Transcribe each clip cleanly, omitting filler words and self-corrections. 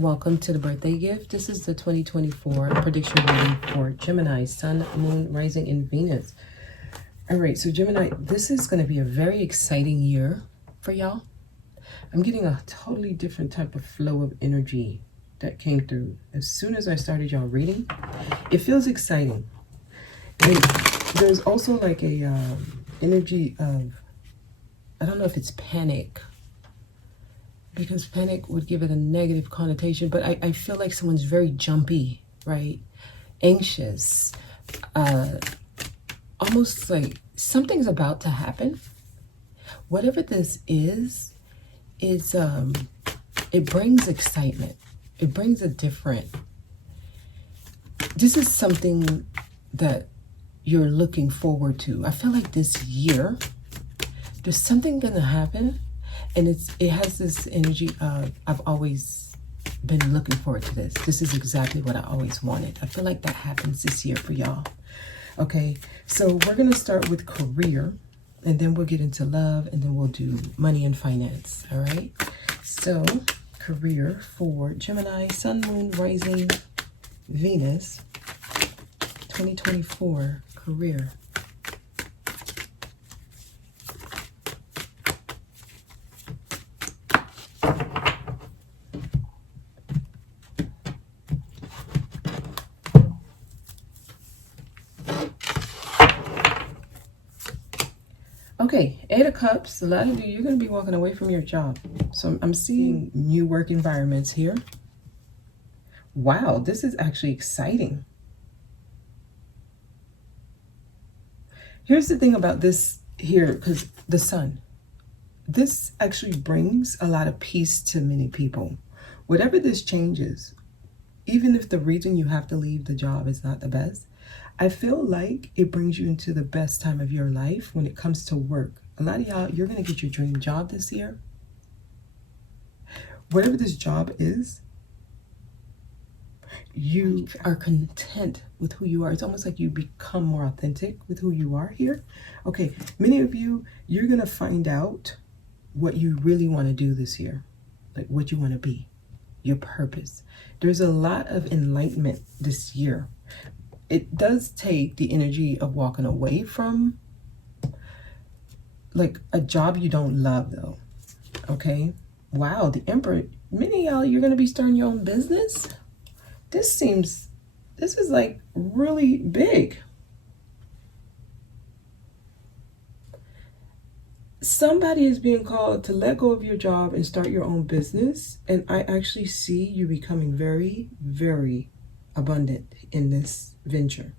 welcome to the birthday gift. This is the 2024 prediction reading for Gemini, Sun, Moon, Rising, and Venus. All right, so Gemini, this is going to be a very exciting year for y'all. I'm getting a totally different type of flow of energy that came through. As soon as I started y'all reading, it feels exciting. And there's also like a energy of, I don't know if it's panic, because panic would give it a negative connotation, but I feel like someone's very jumpy, right? Anxious, almost like something's about to happen. Whatever this is it brings excitement. It brings a different, this is something that you're looking forward to. I feel like this year, there's something gonna happen. And it has this energy of, I've always been looking forward to this. This is exactly what I always wanted. I feel like that happens this year for y'all. Okay, so we're going to start with career, and then we'll get into love, and then we'll do money and finance. All right, so career for Gemini, Sun, Moon, Rising, Venus, 2024 career. Okay, Eight of Cups. A lot of you, you're going to be walking away from your job. So I'm seeing new work environments here. Wow, this is actually exciting. Here's the thing about this here, because the sun. This actually brings a lot of peace to many people. Whatever this changes, even if the reason you have to leave the job is not the best, I feel like it brings you into the best time of your life when it comes to work. A lot of y'all, you're going to get your dream job this year. Whatever this job is, you are content with who you are. It's almost like you become more authentic with who you are here. Okay, many of you, you're going to find out what you really want to do this year, like what you want to be, your purpose. There's a lot of enlightenment this year. It does take the energy of walking away from like a job you don't love though. Okay. Wow. The Emperor, many of y'all, you're going to be starting your own business. This is like really big. Somebody is being called to let go of your job and start your own business. And I actually see you becoming very, very abundant in this venture.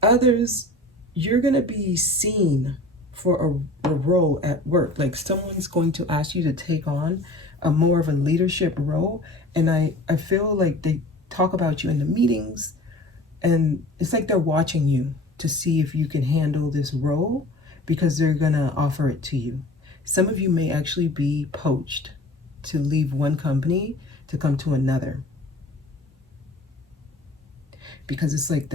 Others, you're going to be seen for a role at work. Like someone's going to ask you to take on a more of a leadership role. And I feel like they talk about you in the meetings, and it's like they're watching you to see if you can handle this role because they're going to offer it to you. Some of you may actually be poached to leave one company to come to another, because it's like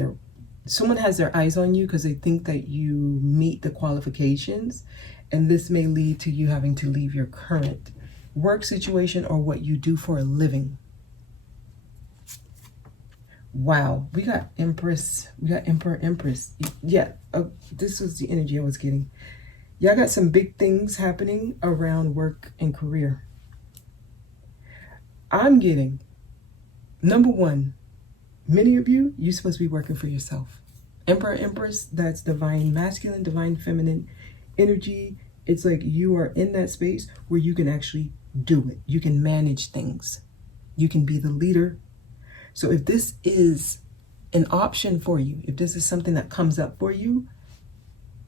someone has their eyes on you because they think that you meet the qualifications, and this may lead to you having to leave your current work situation or what you do for a living. Wow, we got Empress, we got Emperor, Empress. Yeah, this was the energy I was getting. Y'all got some big things happening around work and career. I'm getting, number one, many of you, you're supposed to be working for yourself. Emperor, Empress, that's divine masculine, divine feminine energy. It's like you are in that space where you can actually do it. You can manage things. You can be the leader. So if this is an option for you, if this is something that comes up for you,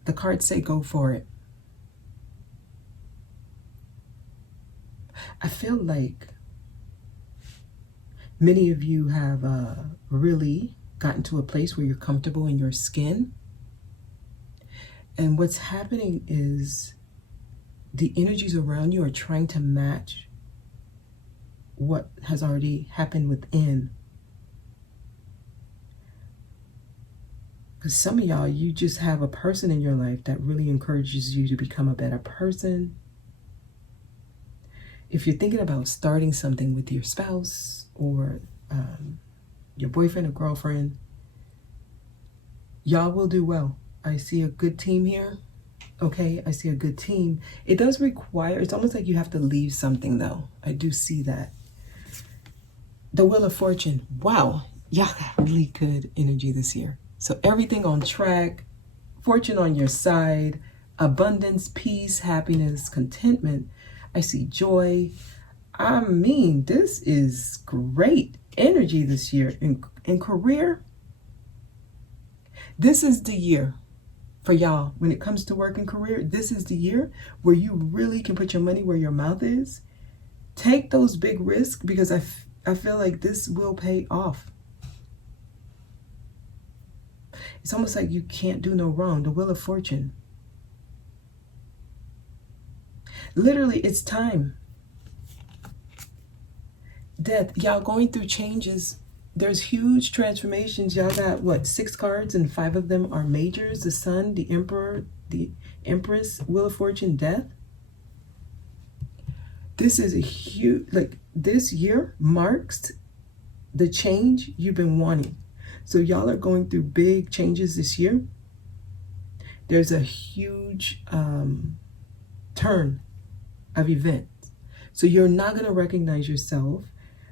the cards say go for it. I feel like many of you have really gotten to a place where you're comfortable in your skin. And what's happening is the energies around you are trying to match what has already happened within. Because some of y'all, you just have a person in your life that really encourages you to become a better person. if you're thinking about starting something with your spouse or your boyfriend or girlfriend, y'all will do well. I see a good team here. Okay, I see a good team. It does require, it's almost like you have to leave something though. I do see that. The Wheel of Fortune. Wow, y'all got really good energy this year. So everything on track, fortune on your side, abundance, peace, happiness, contentment. I see joy. I mean, this is great energy this year. In career, this is the year for y'all. When it comes to work and career, this is the year where you really can put your money where your mouth is. Take those big risks because I feel like this will pay off. It's almost like you can't do no wrong. The Wheel of Fortune. Literally, it's time. Death. Y'all going through changes. There's huge transformations. Y'all got, what, 6 cards and 5 of them are majors. The Sun, the Emperor, the Empress, Wheel of Fortune, Death. This is a huge, like, this year marks the change you've been wanting. So y'all are going through big changes this year. There's a huge turn of events. So you're not going to recognize yourself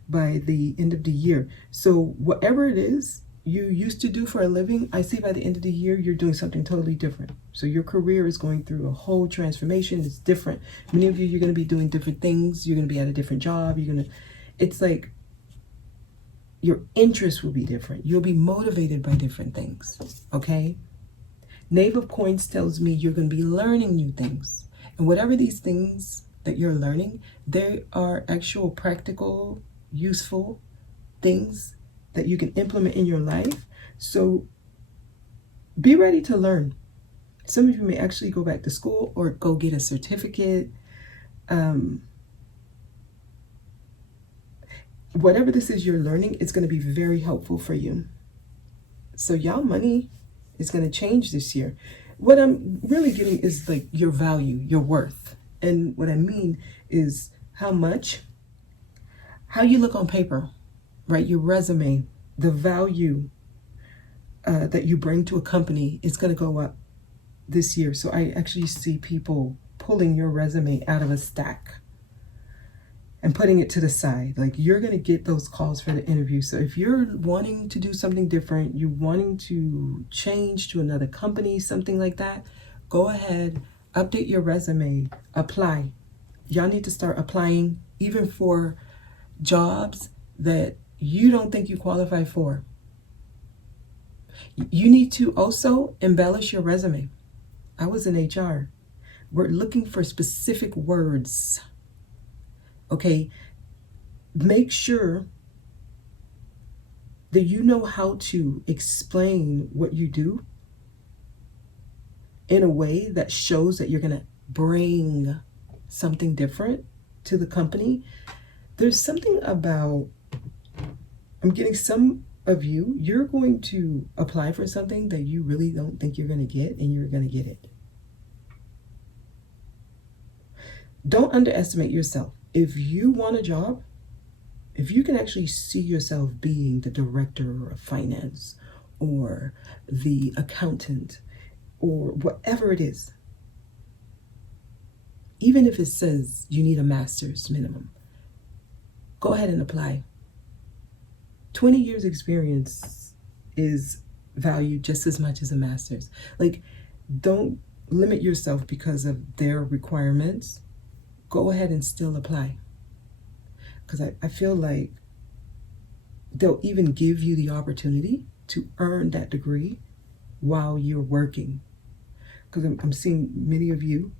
by the end of the year. So whatever it is you used to do for a living, I see by the end of the year, you're doing something totally different. So your career is going through a whole transformation. It's different. Many of you, you're going to be doing different things. You're going to be at a different job. It's like your interests will be different. You'll be motivated by different things, okay? Knave of Coins tells me you're going to be learning new things. And whatever these things that you're learning, they are actual practical, useful things that you can implement in your life. So be ready to learn. Some of you may actually go back to school or go get a certificate. Whatever this is you're learning, it's going to be very helpful for you. So y'all money is going to change this year. What I'm really getting is like your value, your worth. And what I mean is how you look on paper, right? Your resume, the value that you bring to a company is going to go up this year. So I actually see people pulling your resume out of a stack and putting it to the side. Like, you're going to get those calls for the interview. So if you're wanting to do something different, you're wanting to change to another company, something like that, go ahead, update your resume, apply. Y'all need to start applying even for jobs that you don't think you qualify for. You need to also embellish your resume. I was in HR. We're looking for specific words. Okay, make sure that you know how to explain what you do in a way that shows that you're going to bring something different to the company. There's something about, I'm getting some of you, you're going to apply for something that you really don't think you're going to get, and you're going to get it. Don't underestimate yourself. If you want a job, if you can actually see yourself being the director of finance or the accountant or whatever it is, even if it says you need a master's minimum, go ahead and apply. 20 years experience is valued just as much as a master's. Like, don't limit yourself because of their requirements. Go ahead and still apply. Because I feel like they'll even give you the opportunity to earn that degree while you're working. Because I'm seeing many of you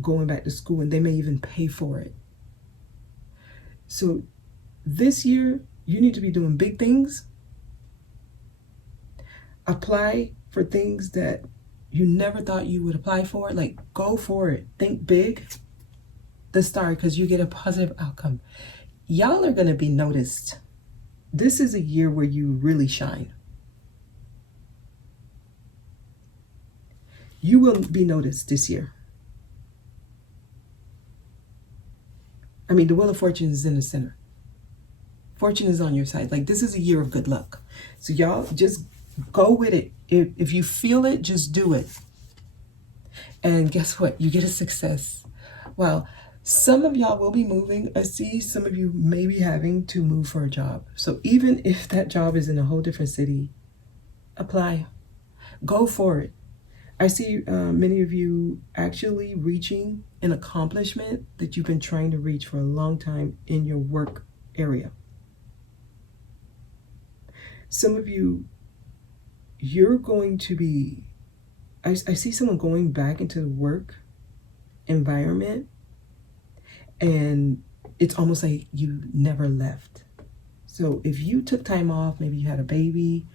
going back to school, and they may even pay for it. So this year, you need to be doing big things. Apply for things that you never thought you would apply for. Like, go for it. Think big. The star, because you get a positive outcome. Y'all are going to be noticed. This is a year where you really shine. You will be noticed this year. I mean, the Wheel of Fortune is in the center. Fortune is on your side. Like, this is a year of good luck. So y'all just go with it. If you feel it, just do it. And guess what? You get a success. Well, some of y'all will be moving. I see some of you may be having to move for a job. So even if that job is in a whole different city, apply. Go for it. I see many of you actually reaching an accomplishment that you've been trying to reach for a long time in your work area. Some of you, you're going to be, I see someone going back into the work environment, and it's almost like you never left. So if you took time off, maybe you had a baby,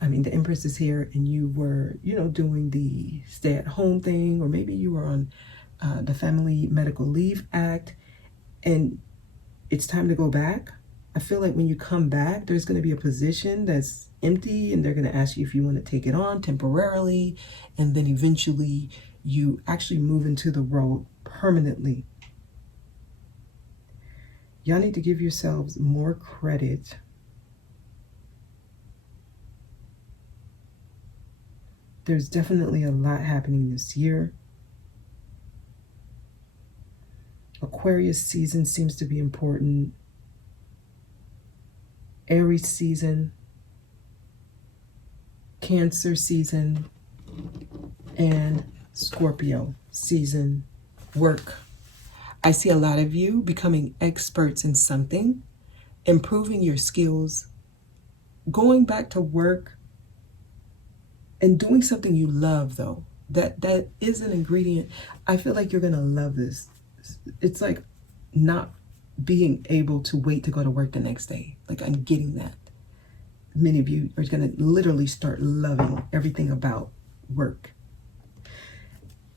I mean, the Empress is here, and you were, doing the stay-at-home thing, or maybe you were on the Family Medical Leave Act, and it's time to go back. I feel like when you come back, there's going to be a position that's empty, and they're going to ask you if you want to take it on temporarily, and then eventually you actually move into the role permanently. Y'all need to give yourselves more credit. There's definitely a lot happening this year. Aquarius season seems to be important. Aries season, Cancer season, and Scorpio season work. I see a lot of you becoming experts in something, improving your skills, going back to work, and doing something you love, though. That is an ingredient. I feel like you're going to love this. It's like not being able to wait to go to work the next day. Like, I'm getting that. Many of you are going to literally start loving everything about work.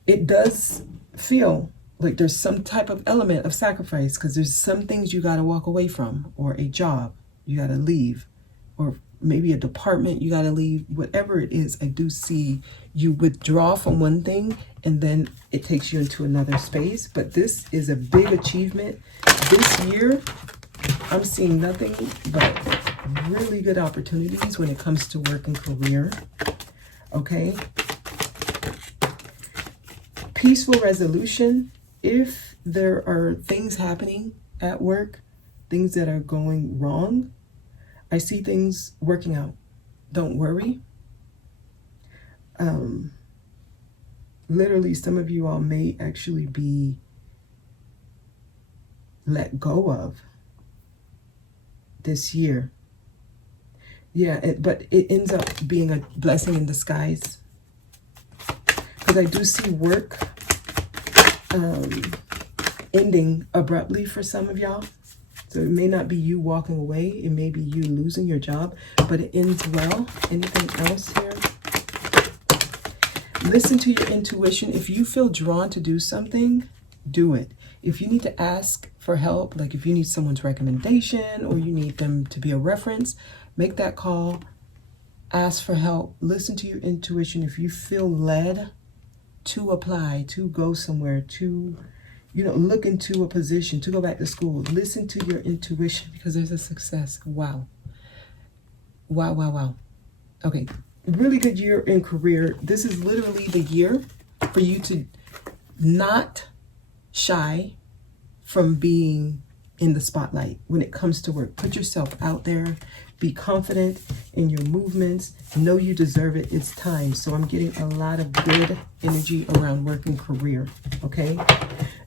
It does feel like there's some type of element of sacrifice, because there's some things you got to walk away from, or a job you got to leave, or maybe a department you got to leave. Whatever it is, I do see you withdraw from one thing and then it takes you into another space. But this is a big achievement. This year, I'm seeing nothing but really good opportunities when it comes to work and career. Okay? Peaceful resolution. If there are things happening at work, things that are going wrong, I see things working out. Don't worry. Literally, some of you all may actually be let go of this year. Yeah, but it ends up being a blessing in disguise. Because I do see work ending abruptly for some of y'all. So it may not be you walking away, it may be you losing your job, but it ends well. Anything else here? Listen to your intuition. If you feel drawn to do something, do it. If you need to ask for help, like if you need someone's recommendation or you need them to be a reference, make that call, ask for help, listen to your intuition. If you feel led to apply, to go somewhere, to look into a position, to go back to school, listen to your intuition, because there's a success. Wow. Wow, wow, wow. Okay, really good year in career. This is literally the year for you to not shy from being in the spotlight when it comes to work. Put yourself out there. Be confident in your movements. Know you deserve it. It's time. So I'm getting a lot of good energy around work and career. Okay?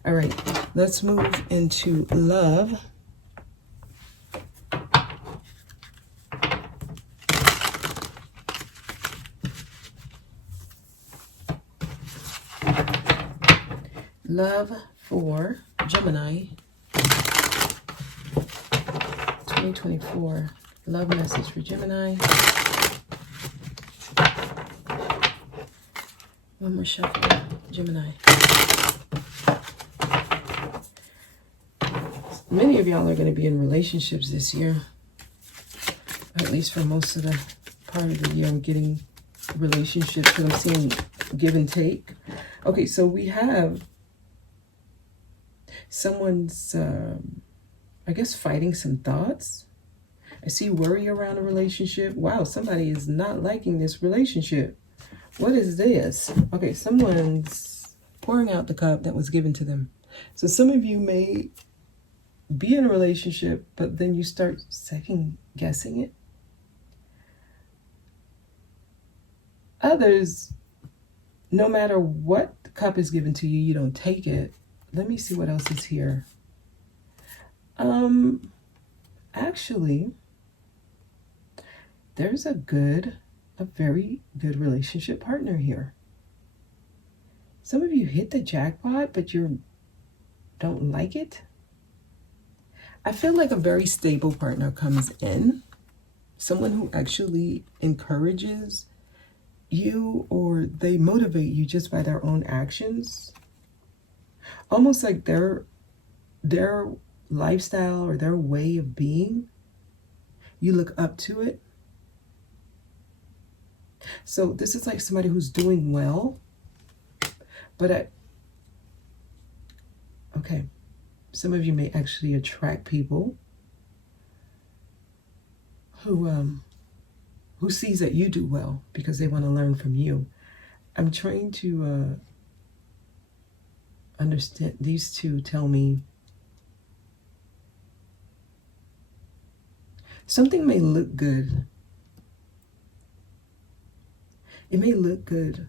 All right. Let's move into love. Love for Gemini 2024. Love message for Gemini. One more shuffle. Gemini. Many of y'all are going to be in relationships this year. At least for most of the part of the year, I'm getting relationships because I'm seeing give and take. Okay, so we have Someone's, I guess, fighting some thoughts. I see worry around a relationship. Wow, somebody is not liking this relationship. What is this? Okay, someone's pouring out the cup that was given to them. So some of you may be in a relationship, but then you start second guessing it. Others, no matter what the cup is given to you, you don't take it. Let me see what else is here. Actually, there's a very good relationship partner here. Some of you hit the jackpot, but you don't like it. I feel like a very stable partner comes in. Someone who actually encourages you, or they motivate you just by their own actions. Almost like their lifestyle or their way of being, you look up to it. So this is like somebody who's doing well, but okay, some of you may actually attract people who sees that you do well because they want to learn from you. I'm trying to understand. These two tell me something may look good. It may look good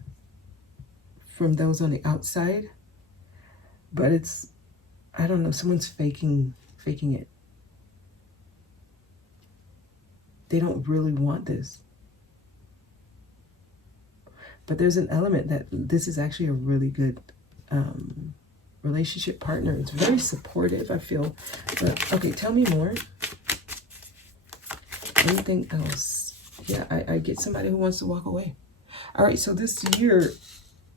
from those on the outside, but it's, I don't know, someone's faking it. They don't really want this. But there's an element that this is actually a really good relationship partner. It's very supportive, I feel. But okay, tell me more. Anything else? Yeah, I get somebody who wants to walk away. All right, so this year,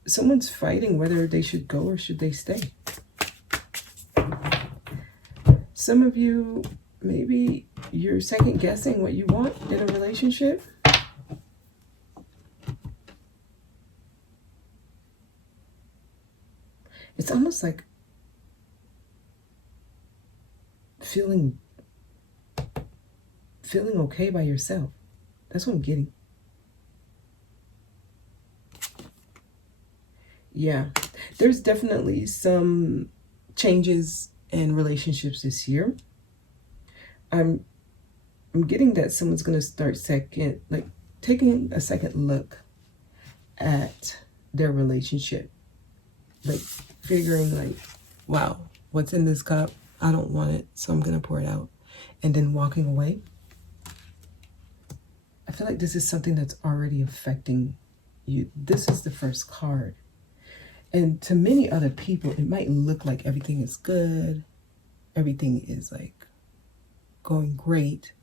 someone's fighting whether they should go or should they stay. Some of you, maybe you're second guessing what you want in a relationship. It's almost like feeling okay by yourself. That's what I'm getting. Yeah, there's definitely some changes in relationships this year. I'm getting that someone's going to start taking a second look at their relationship. Like figuring like, wow, what's in this cup? I don't want it, so I'm going to pour it out. And then walking away. I feel like this is something that's already affecting you. This is the first card. And to many other people, it might look like everything is good. Everything is like going great.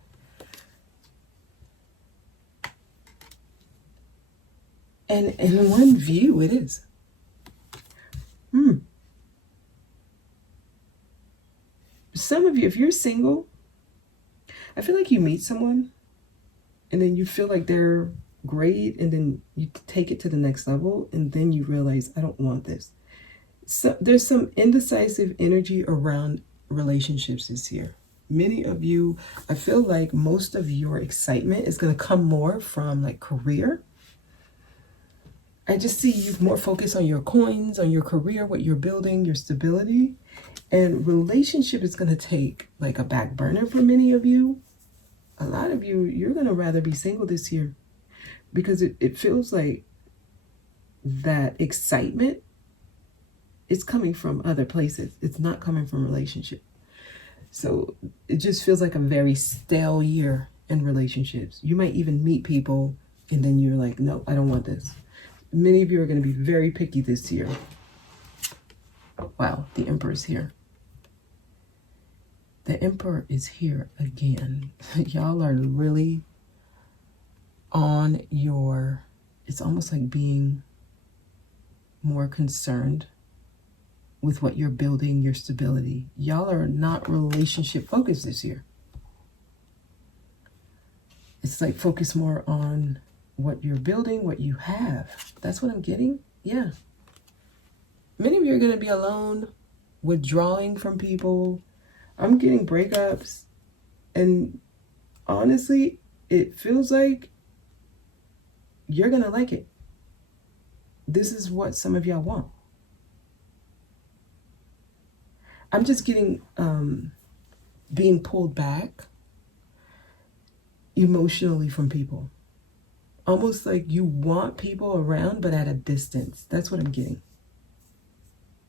And in one view, it is. Some of you, if you're single, I feel like you meet someone and then you feel like they're great, and then you take it to the next level, and then you realize, I don't want this. So there's some indecisive energy around relationships this year. Many of you, I feel like most of your excitement is going to come more from like career. I just see you more focused on your coins, on your career, what you're building, your stability. And relationship is going to take like a back burner for many of you. A lot of you, you're going to rather be single this year because it feels like that excitement is coming from other places. It's not coming from relationship. So it just feels like a very stale year in relationships. You might even meet people and then you're like, no, I don't want this. Many of you are going to be very picky this year. Wow, the Emperor's here. The Emperor is here again. Y'all are really on your, it's almost like being more concerned with what you're building, your stability. Y'all are not relationship focused this year. It's like focus more on what you're building, what you have. That's what I'm getting. Yeah. Many of you are going to be alone, withdrawing from people. I'm getting breakups. And honestly, it feels like you're going to like it. This is what some of y'all want. I'm just getting being pulled back emotionally from people. Almost like you want people around, but at a distance. That's what I'm getting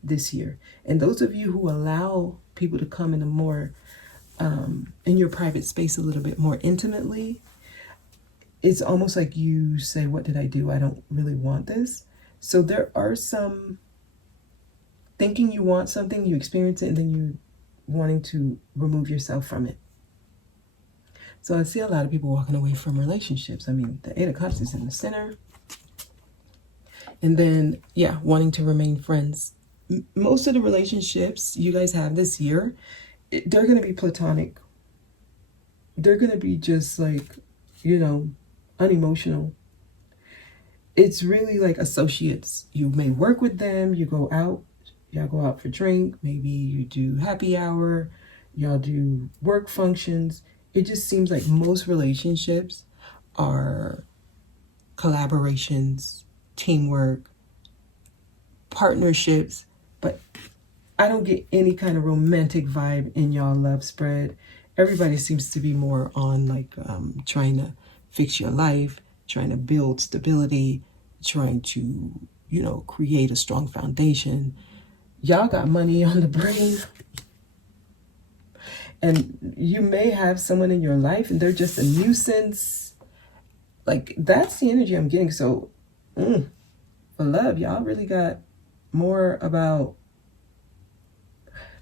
this year. And those of you who allow people to come in a more, in your private space a little bit more intimately, it's almost like you say, what did I do? I don't really want this. So there are some thinking you want something, you experience it, and then you wanting to remove yourself from it. So I see a lot of people walking away from relationships. I mean, the Eight of Cups is in the center. And then, yeah, wanting to remain friends. Most of the relationships you guys have this year, they're going to be platonic. They're going to be just like, you know, unemotional. It's really like associates. You may work with them, you go out, y'all go out for drink, maybe you do happy hour, y'all do work functions. It just seems like most relationships are collaborations, teamwork, partnerships, but I don't get any kind of romantic vibe in y'all love spread. Everybody seems to be more on like trying to fix your life, trying to build stability, trying to, you know, create a strong foundation. Y'all got money on the brain. And you may have someone in your life and they're just a nuisance. Like, that's the energy I'm getting. So, for love, y'all really got more about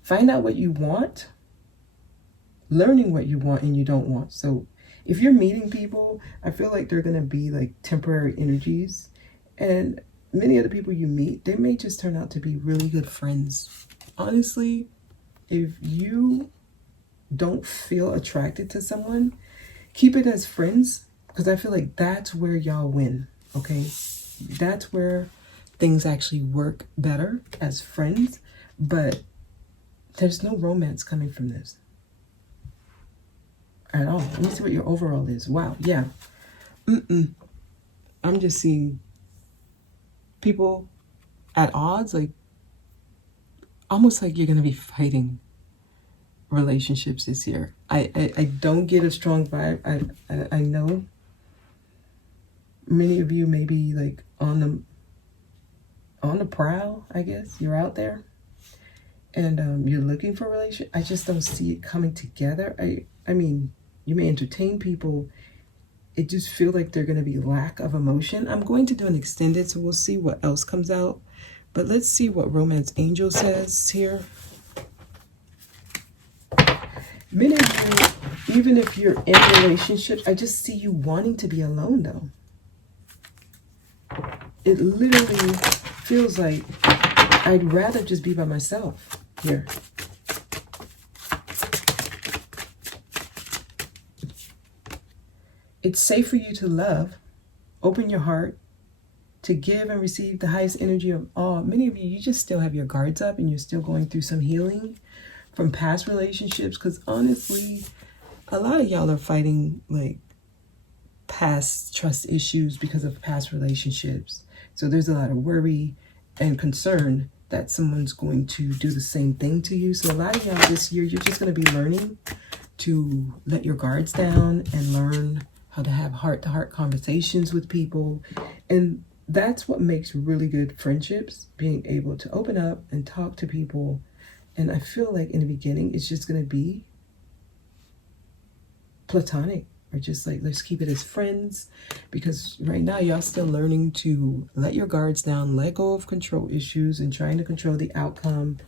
find out what you want, learning what you want and you don't want. So if you're meeting people, I feel like they're going to be like temporary energies. And many of the people you meet, they may just turn out to be really good friends. Honestly, if you don't feel attracted to someone, keep it as friends, because I feel like that's where y'all win, okay? That's where things actually work better as friends, but there's no romance coming from this at all. Let me see what your overall is. Wow, yeah. I'm just seeing people at odds, like almost like you're going to be fighting relationships this year. I don't get a strong vibe. I know many of you may be like on the prowl, I guess. You're out there and you're looking for a relationship. I just don't see it coming together. I mean, you may entertain people. It just feels like they're going to be lack of emotion. I'm going to do an extended, so we'll see what else comes out. But let's see what Romance Angel says here. Many of you, even if you're in relationships, I just see you wanting to be alone, though. It literally feels like I'd rather just be by myself here. It's safe for you to love, open your heart, to give and receive the highest energy of all. Many of you, you just still have your guards up and you're still going through some healing from past relationships, because honestly, a lot of y'all are fighting like past trust issues because of past relationships. So there's a lot of worry and concern that someone's going to do the same thing to you. So a lot of y'all this year, you're just going to be learning to let your guards down and learn how to have heart-to-heart conversations with people. And that's what makes really good friendships, being able to open up and talk to people. And I feel like in the beginning, it's just going to be platonic, or just like, let's keep it as friends, because right now y'all still learning to let your guards down, let go of control issues and trying to control the outcome.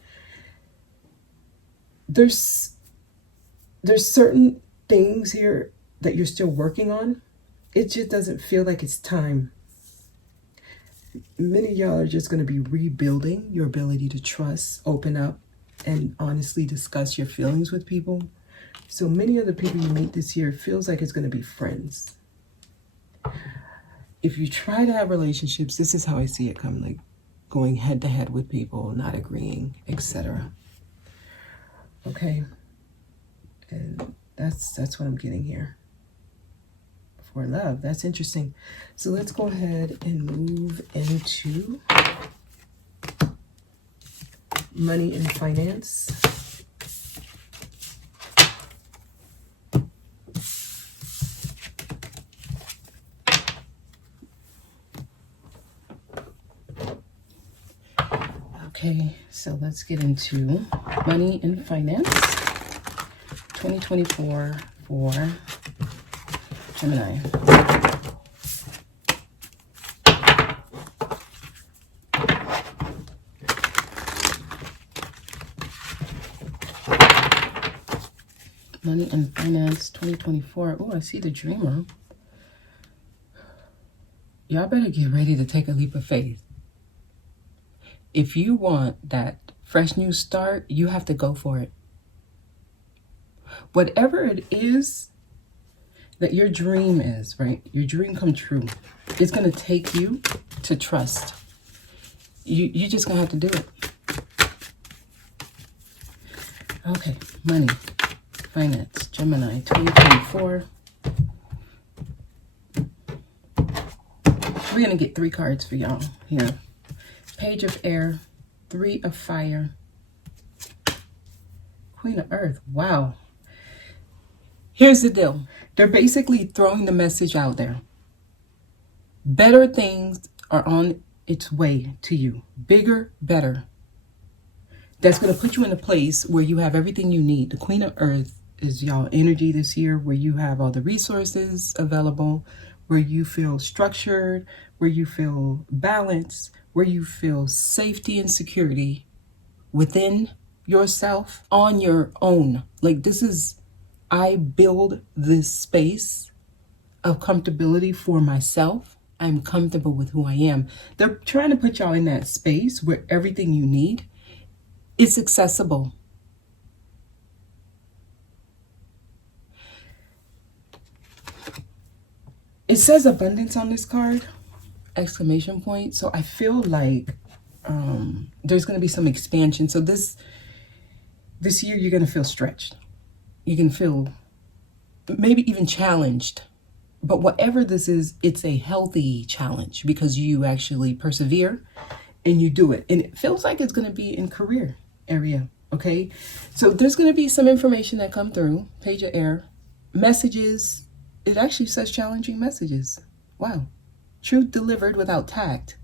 There's certain things here that you're still working on. It just doesn't feel like it's time. Many of y'all are just going to be rebuilding your ability to trust, open up, and honestly discuss your feelings with people. So many of the people you meet this year feels like it's going to be friends. If you try to have relationships, this is how I see it coming, like going head to head with people, not agreeing, etc. Okay, and that's what I'm getting here. For love, that's interesting. So let's go ahead and move into money and finance. Okay, so let's get into money and finance 2024 for Gemini. Money and finance 2024. Oh, I see the dreamer. Y'all better get ready to take a leap of faith. If you want that fresh new start, you have to go for it. Whatever it is that your dream is, right? Your dream come true. It's going to take you to trust. You just going to have to do it. Okay, money, finance, Gemini, 2024. We're going to get 3 cards for y'all here. Page of Air, 3 of Fire, Queen of Earth. Wow. Here's the deal. They're basically throwing the message out there. Better things are on its way to you. Bigger, better. That's going to put you in a place where you have everything you need. The Queen of Earth is y'all energy this year, where you have all the resources available, where you feel structured, where you feel balanced, where you feel safety and security within yourself on your own. Like this is, I build this space of comfortability for myself. I'm comfortable with who I am. They're trying to put y'all in that space where everything you need is accessible. It says abundance on this card, exclamation point. So I feel like there's going to be some expansion. So this year you're going to feel stretched. You can feel maybe even challenged. But whatever this is, it's a healthy challenge because you actually persevere and you do it. And it feels like it's going to be in career area. Okay. So there's going to be some information that come through. Page of Air. Messages. It actually says challenging messages. Wow. Truth delivered without tact.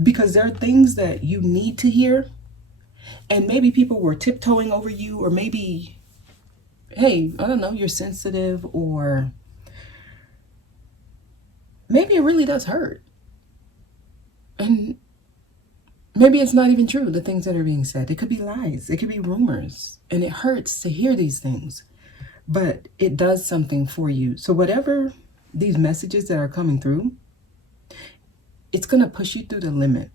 Because there are things that you need to hear. And maybe people were tiptoeing over you, or maybe, hey, I don't know, you're sensitive, or maybe it really does hurt. And maybe it's not even true, the things that are being said. It could be lies. It could be rumors. And it hurts to hear these things. But it does something for you. So whatever these messages that are coming through, it's going to push you through the limit,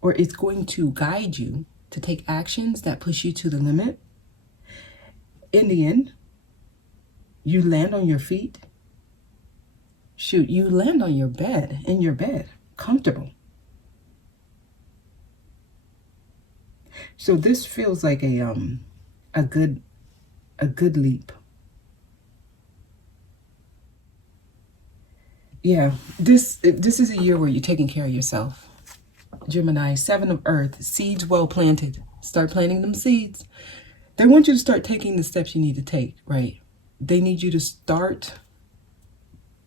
or it's going to guide you to take actions that push you to the limit. In the end, you land on your feet. Shoot, you land on your bed, in your bed, comfortable. So this feels like a good leap. Yeah, this is a year where you're taking care of yourself. Gemini, 7 of Earth, seeds well planted. Start planting them seeds. They want you to start taking the steps you need to take, right? They need you to start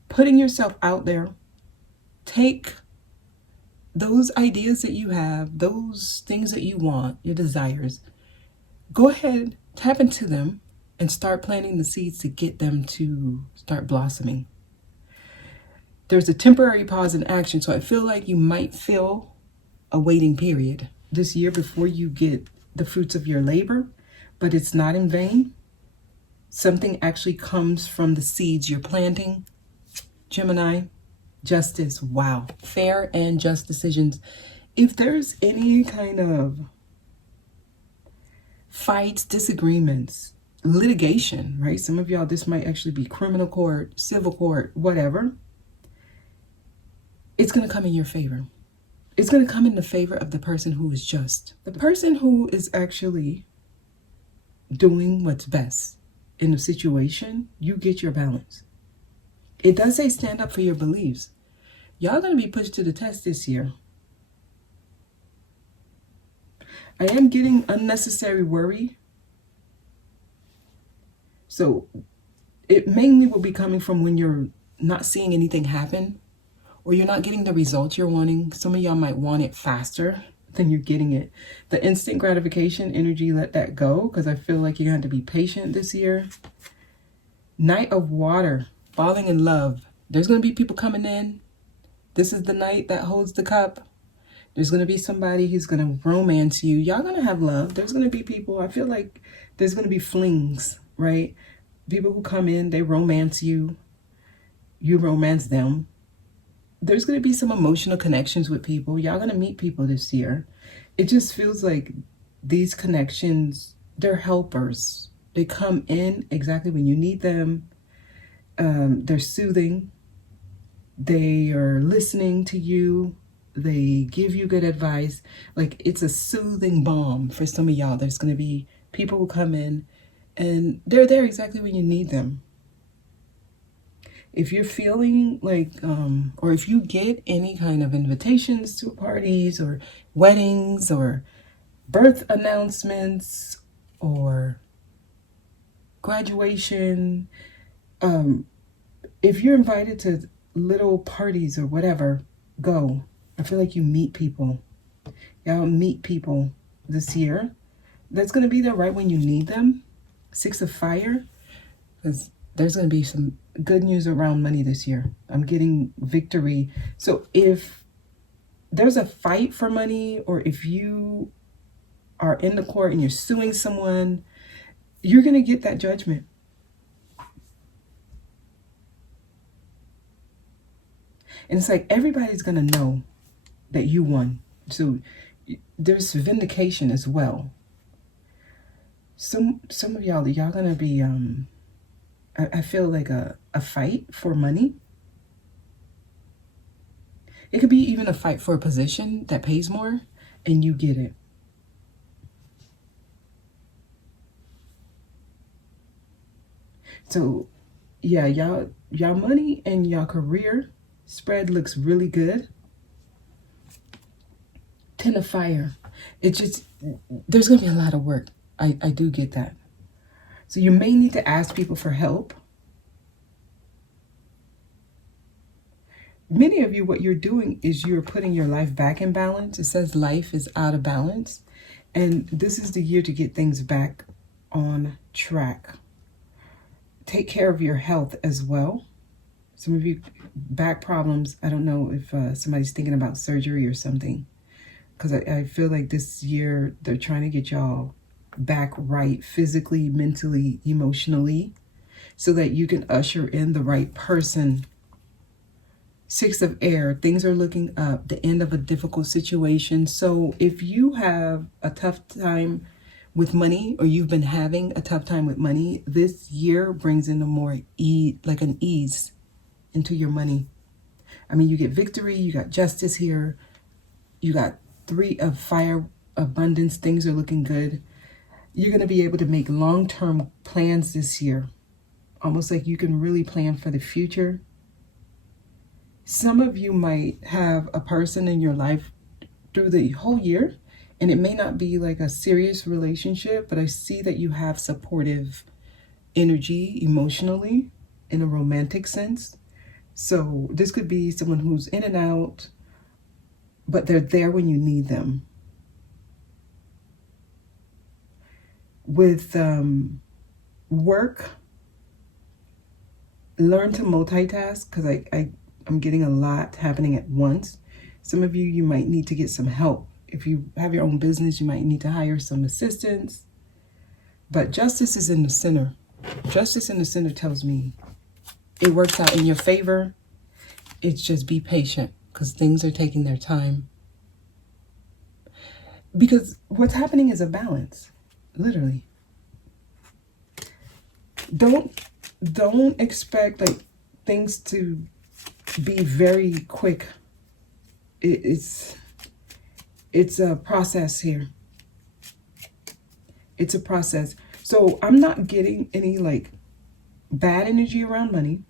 putting yourself out there. Take those ideas that you have, those things that you want, your desires. Go ahead, tap into them and start planting the seeds to get them to start blossoming. There's a temporary pause in action, so I feel like you might feel a waiting period this year before you get the fruits of your labor, but it's not in vain. Something actually comes from the seeds you're planting. Gemini, justice, wow. Fair and just decisions. If there's any kind of fights, disagreements, litigation, right? Some of y'all, this might actually be criminal court, civil court, whatever. It's going to come in your favor. it's going to come in the favor of the person who is just. The person who is actually doing what's best in a situation, you get your balance. It does say stand up for your beliefs. Y'all going to be pushed to the test this year. I am getting unnecessary worry. So it mainly will be coming from when you're not seeing anything happen, or you're not getting the results you're wanting. Some of y'all might want it faster than you're getting it. The instant gratification energy, let that go, because I feel like you're going to have to be patient this year. Knight of Water, falling in love. There's going to be people coming in. This is the knight that holds the cup. There's going to be somebody who's going to romance you. Y'all going to have love. There's going to be people, I feel like there's going to be flings, right? People who come in, they romance you. You romance them. There's going to be some emotional connections with people. Y'all going to meet people this year. It just feels like these connections, they're helpers. They come in exactly when you need them. They're soothing. They are listening to you. They give you good advice. Like, it's a soothing balm for some of y'all. There's going to be people who come in and they're there exactly when you need them. If you're feeling like, or if you get any kind of invitations to parties or weddings or birth announcements or graduation, if you're invited to little parties or whatever, go. I feel like you meet people. Y'all meet people this year. That's going to be there right when you need them. 6 of Fire. Because there's going to be some good news around money this year. I'm getting victory. So if there's a fight for money, or if you are in the court and you're suing someone, you're going to get that judgment. And it's like everybody's going to know that you won. So there's vindication as well. Some of y'all going to be, I feel like a fight for money. It could be even a fight for a position that pays more, and you get it. So yeah, y'all money and y'all career spread looks really good. 10 of Fire. It just, there's going to be a lot of work. I do get that. So you may need to ask people for help. Many of you, what you're doing is you're putting your life back in balance. It says life is out of balance. And this is the year to get things back on track. Take care of your health as well. Some of you, back problems. I don't know if somebody's thinking about surgery or something. Because I feel like this year they're trying to get y'all back right physically, mentally, emotionally, so that you can usher in the right person. 6 of Air, things are looking up, the end of a difficult situation. So if you have a tough time with money, or you've been having a tough time with money, this year brings in a more like an ease into your money. I mean, you get victory, you got justice here, you got 3 of Fire, abundance, things are looking good. You're going to be able to make long-term plans this year. Almost like you can really plan for the future. Some of you might have a person in your life through the whole year, and it may not be like a serious relationship, but I see that you have supportive energy emotionally in a romantic sense. So this could be someone who's in and out, but they're there when you need them. With work, learn to multitask, because I'm getting a lot happening at once. Some of you might need to get some help. If you have your own business, you might need to hire some assistants. But justice is in the center. Justice in the center tells me it works out in your favor. It's just be patient, because things are taking their time. Because what's happening is a balance, literally. Don't expect like things to be very quick. It's It's a process here. It's a process. So I'm not getting any like bad energy around money.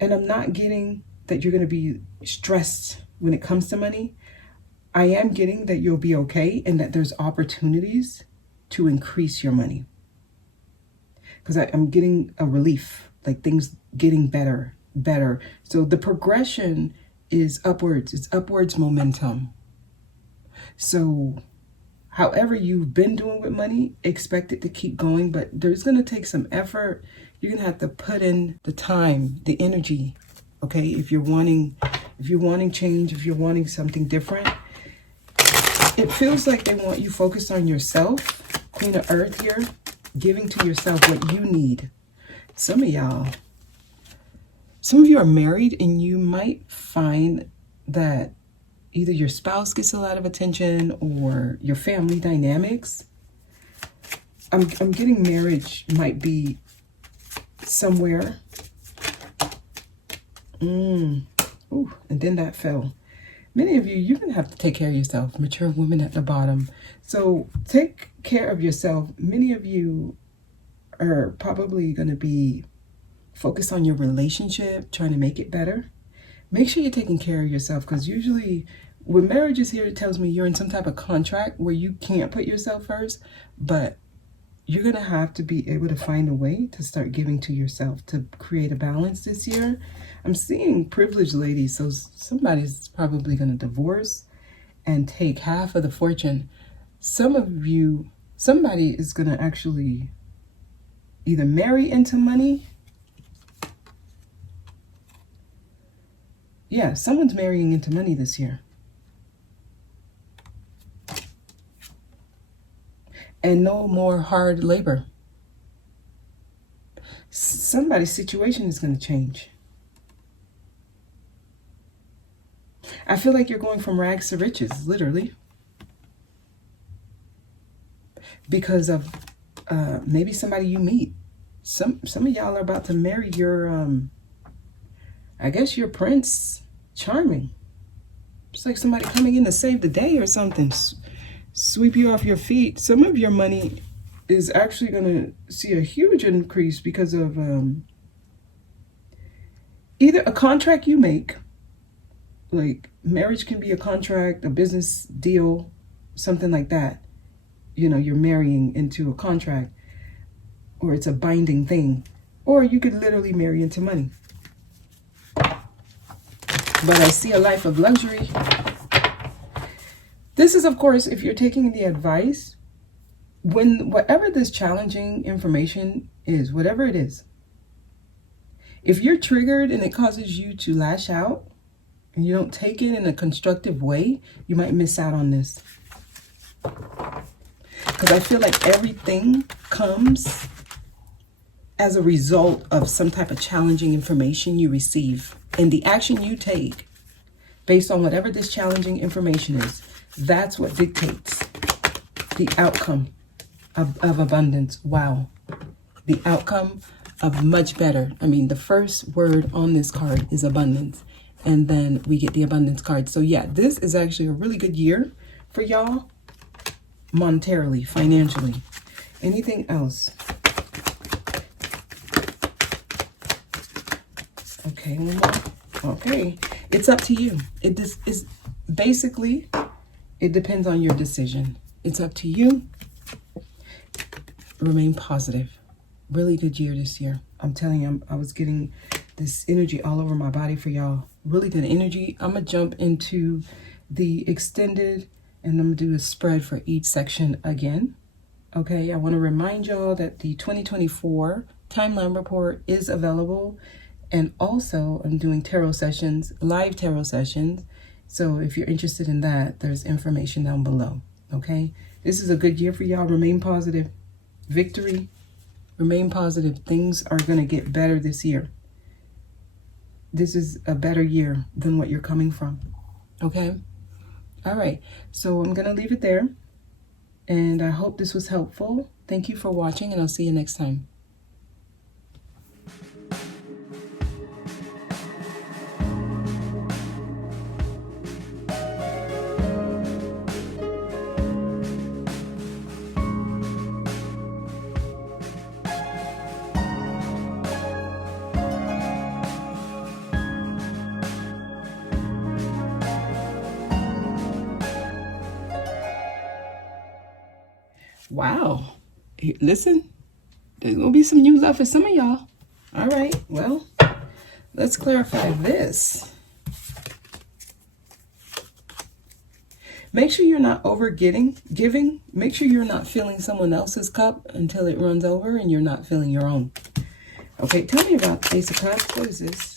And I'm not getting that you're going to be stressed when it comes to money. I am getting that you'll be okay and that there's opportunities to increase your money. Because I'm getting a relief, like things getting better. So the progression is upwards. It's upwards momentum. So however you've been doing with money, expect it to keep going, but there's going to take some effort. You're going to have to put in the time, the energy, okay? If you're wanting change, if you're wanting something different, it feels like they want you focused on yourself. Queen of Earth here, giving to yourself what you need. Some of you are married and you might find that either your spouse gets a lot of attention or your family dynamics. I'm getting marriage might be somewhere. Ooh, and then that fell. Many of you, you're going to have to take care of yourself. Mature women at the bottom. So take care of yourself. Many of you are probably going to be focused on your relationship, trying to make it better. Make sure you're taking care of yourself, because usually when marriage is here, it tells me you're in some type of contract where you can't put yourself first, but you're going to have to be able to find a way to start giving to yourself to create a balance this year. I'm seeing privileged ladies, so somebody's probably going to divorce and take half of the fortune. Some of you, somebody is going to actually either marry into money. Yeah, someone's marrying into money this year. And no more hard labor. Somebody's situation is going to change. I feel like you're going from rags to riches, literally. Because of maybe somebody you meet. Some of y'all are about to marry your, I guess your Prince Charming. It's like somebody coming in to save the day or something. Sweep you off your feet. Some of your money is actually going to see a huge increase because of either a contract you make, like marriage can be a contract, a business deal, something like that. You know, you're marrying into a contract, or it's a binding thing, or you could literally marry into money. But I see a life of luxury. This is, of course, if you're taking the advice, when whatever this challenging information is, whatever it is, if you're triggered and it causes you to lash out and you don't take it in a constructive way, you might miss out on this. Because I feel like everything comes as a result of some type of challenging information you receive. And the action you take based on whatever this challenging information is, that's what dictates the outcome of abundance. Wow. The outcome of much better. I mean, the first word on this card is abundance. And then we get the abundance card. So yeah, this is actually a really good year for y'all. Monetarily, financially. Anything else? Okay, one more. Okay, it's up to you. It is basically, it depends on your decision. It's up to you. Remain positive. Really good year this year. I'm telling you, I was getting this energy all over my body for y'all. Really good energy. I'm gonna jump into the extended, and I'm gonna do a spread for each section again. Okay, I want to remind y'all that the 2024 timeline report is available. And also, I'm doing tarot sessions, live tarot sessions. So if you're interested in that, there's information down below. Okay, this is a good year for y'all. Remain positive. Victory. Remain positive. Things are going to get better this year. This is a better year than what you're coming from. Okay. All right. So I'm going to leave it there. And I hope this was helpful. Thank you for watching, and I'll see you next time. Wow. Listen, there's going to be some news out for some of y'all. All right, well, let's clarify this. Make sure you're not giving. Make sure you're not filling someone else's cup until it runs over and you're not filling your own. Okay, tell me about Ace of Cups. What is this?